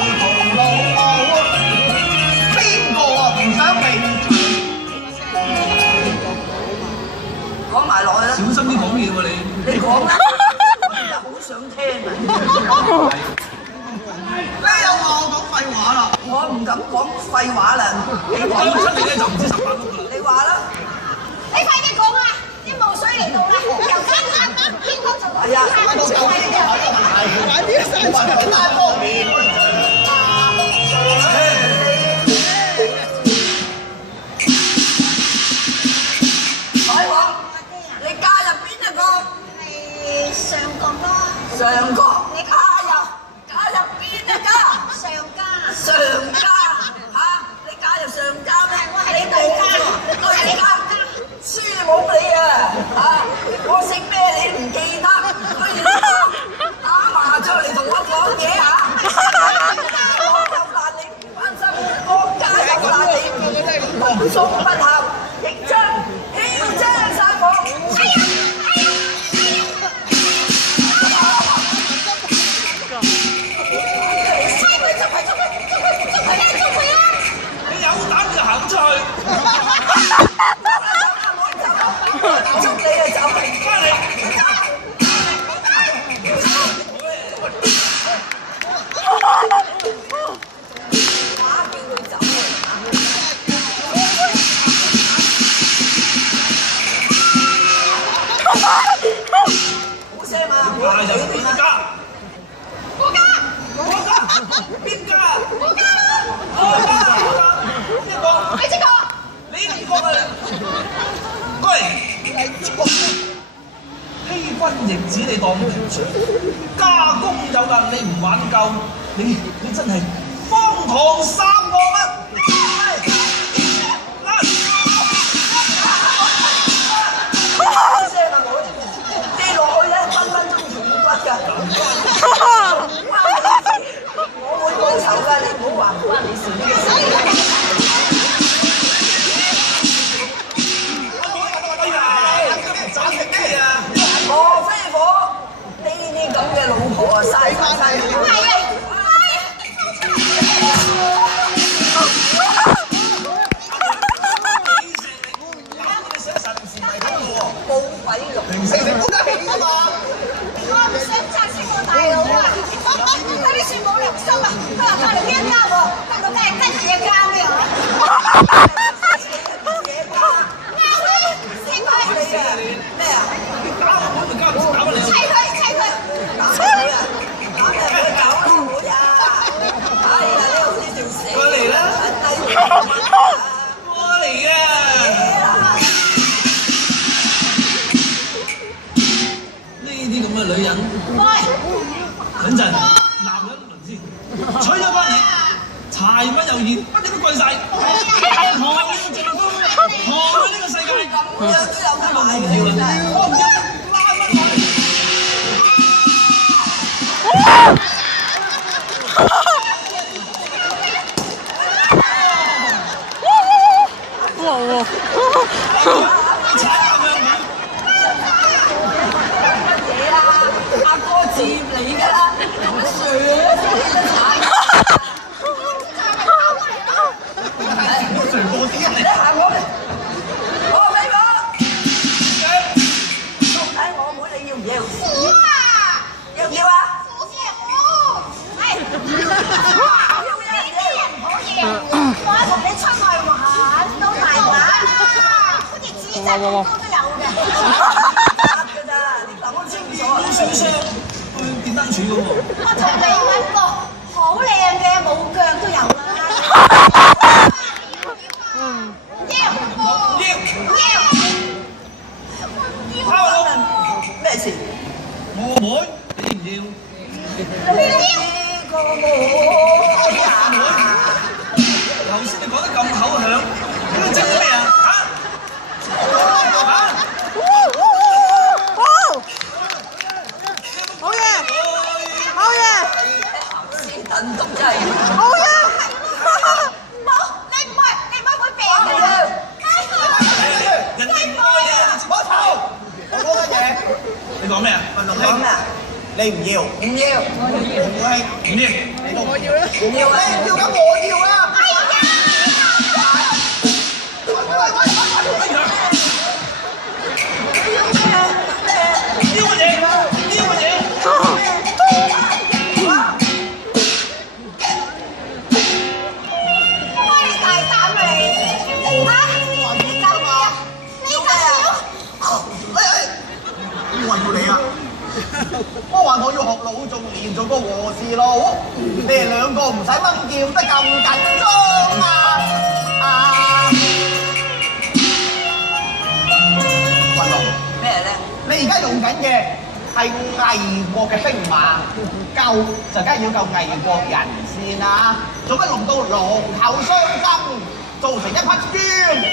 同路無，邊個唔想被講埋落去啦。小心啲講嘢喎你。你講啦，我真係好想聽啊！你又話我講廢話啦？我唔敢講廢話啦，你講講出嚟咧就唔知18碌㗎啦。你話啦。你快啲講啊！啲霧水嚟到啦，又啱天空就來係啊，快啲生長單方面。海王，你加入邊一個？係上角咯，上角。你加入邊一家？上家。上家嚇，你加入上家咩？我係你對家，我係你家。輸冇你啊！嚇，我姓咩你唔記得，居然打麻雀嚟同我講嘢嚇！我有難你唔關心，國家有難你同宗不合，亦將牽將殺我。哎呀！哎呀！猜佢捉佢啊！你有膽就行出去。捉你啊走！翻嚟。打叫佢走好聲啊！話就邊家？我家，邊家？我家，邊個？你知個？你呢個啊？喂！欺君逆子你當平常，家公有難你唔挽救，你真係荒唐三惡啊！聲啊！我跌落去咧，分分鐘斷骨㗎。我會報仇㗎，你唔好話唔關你事呢個事。莫非火呢啲咁嘅老婆啊，嘥晒嘥。係啊！報鬼肉，食冇得起㗎嘛！我唔想責識我大佬啊！佢啲算冇良心啊！佢話隔離呢一家喎，隔到梗係跟嘢家咩啊？咩啊？打我本咪交唔打翻你。砌佢！打佢啊！打咩佢走啦會啊！哎呀，你好似條死過嚟啦！過嚟啊！呢啲咁嘅女人，等陣鬧咗一輪先，娶咗翻嚟，柴米油鹽乜嘢都貴晒，何呢個地方？何呢個世界？咁樣都有得賣嘅真係。我唔要，拉乜來？嘢啦，阿哥接你㗎啦，上你都踩。你行我咩？我俾我。到底我妹你要唔要？要唔要啊？我同你出外玩都大玩啦，好似紙紮咁高都有嘅。㗎咋？你諗清楚啊！小雙去電燈柱嗰喎。我同你揾個好靚嘅冇腳都有啦。咩事？我妹，你要唔要？呢個我呀！頭先你講得咁口響，你都整咩啊？好嘢！鹹絲燉毒真係。好嘢！冇，你唔愛會病㗎。人哋唔愛你，冇錯，我講緊嘢。你講咩啊？講咩啊？你唔要，唔要。唔會，唔要。你都唔要啊！你要緊我要啊！喂！撩乜嘢？撩乜嘢？大膽你！嚇？你搞咩啊？你搞我話要你啊！我話我要學老仲年，做個和事佬。你哋兩個唔使掹叫得咁緊張啊！雲龍咩咧？你而家用緊嘅係魏國嘅兵馬，救就梗係要救魏國人先啦。做乜龍到龍口相爭，造成一匹冤孽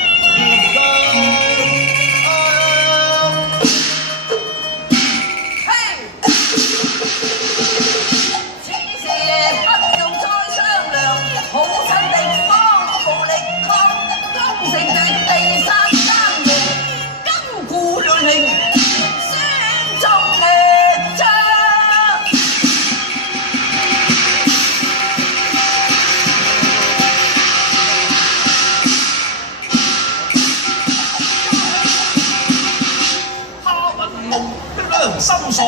心喪，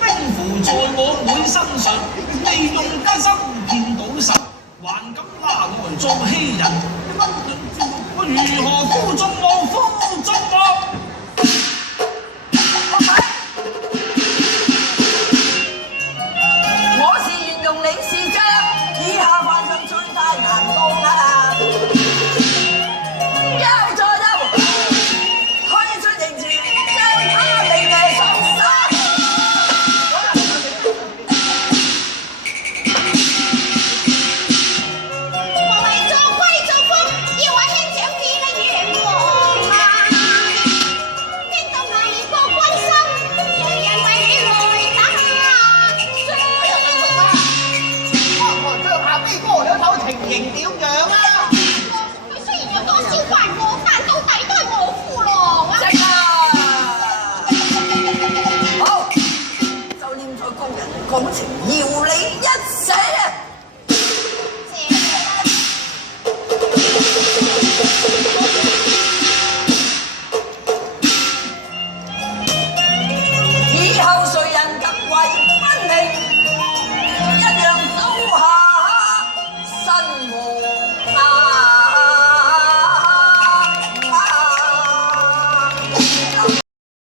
兵符在我妹身上，利用奸心騙到手，還敢拿來作欺人，我如何負眾望？我是願用你是將，以下犯上最大難當啊！交助休，推出刑前，將他命命送殺。情形點樣啊？佢雖然有多少還我，但到底都係我夫郎啊！即啊！好，就念在高人講情，要你一死啊！